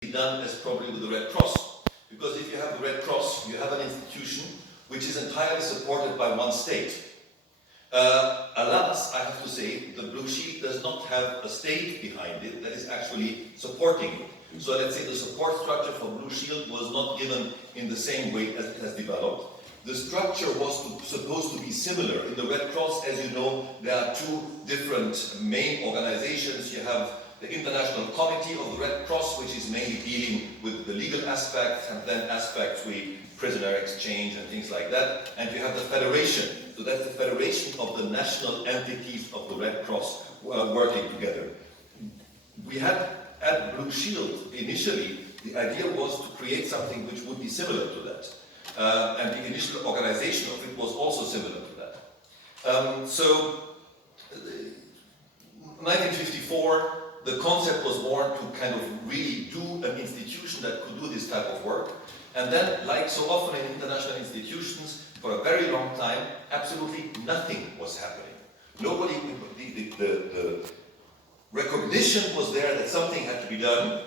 be done as probably with the Red Cross. Because if you have the Red Cross, you have an institution which is entirely supported by one state. Alas, I have to say, the Blue Shield does not have a state behind it that is actually supporting it. So let's say the support structure for Blue Shield was not given in the same way as it has developed. The structure was supposed to be similar. In the Red Cross, as you know, there are two different main organizations. You have the International Committee of the Red Cross, which is mainly dealing with the legal aspects, and then aspects with prisoner exchange and things like that. And you have the Federation. So that's the Federation of the national entities of the Red Cross working together. We had at Blue Shield, initially, the idea was to create something which would be similar to that. And the initial organization of it was also similar to that. So, 1954, the concept was born to kind of really do an institution that could do this type of work. And then, like so often in international institutions, for a very long time, absolutely nothing was happening. Nobody, the recognition was there that something had to be done,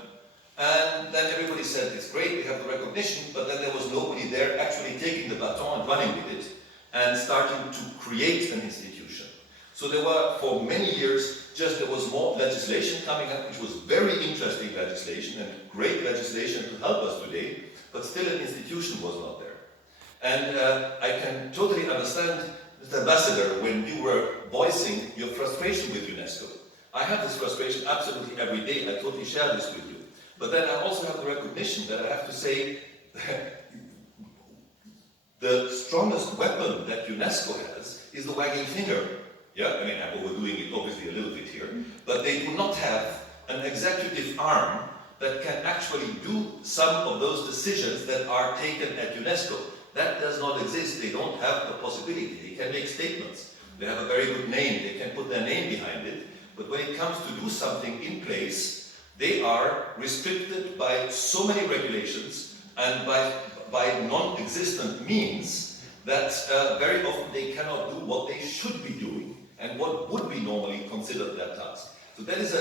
and then everybody said, it's great, we have the recognition, but then there was nobody there actually taking the baton and running with it, and starting to create an institution. So there were, for many years, there was more legislation coming up, which was very interesting legislation, and great legislation to help us today, but still an institution was not there. And I can totally understand, Mr. Ambassador, when you were voicing your frustration with UNESCO. I have this frustration absolutely every day. I totally share this with you. But then I also have the recognition that I have to say the strongest weapon that UNESCO has is the wagging finger. Yeah, I mean, I'm overdoing it obviously a little bit here. But they do not have an executive arm that can actually do some of those decisions that are taken at UNESCO. That does not exist. They don't have the possibility. They can make statements. They have a very good name. They can put their name behind it. But when it comes to do something in place, they are restricted by so many regulations and by non-existent means that very often they cannot do what they should be doing and what would be normally considered their task. So that is,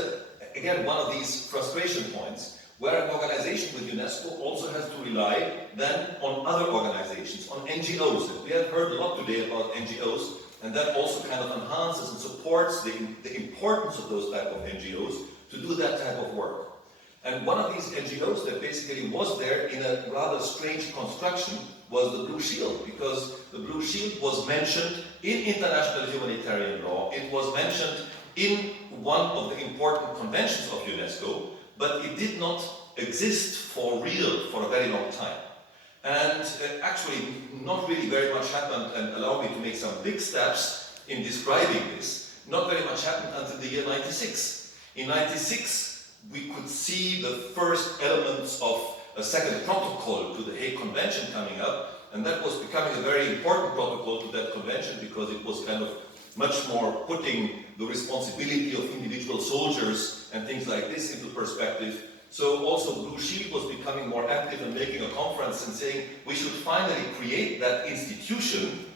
again, one of these frustration points where an organization with UNESCO also has to rely then on other organizations, on NGOs. And we have heard a lot today about NGOs, and that also kind of enhances and supports the importance of those type of NGOs to do that type of work. And one of these NGOs that basically was there in a rather strange construction was the Blue Shield, because the Blue Shield was mentioned in international humanitarian law, it was mentioned in one of the important conventions of UNESCO, but it did not exist for real for a very long time. And actually, not really very much happened, and allow me to make some big steps in describing this. Not very much happened until the year 96. In 96, we could see the first elements of a second protocol to the Hague Convention coming up, and that was becoming a very important protocol to that convention because it was kind of much more putting the responsibility of individual soldiers and things like this into perspective. So also Blue Shield was becoming more active and making a conference and saying we should finally create that institution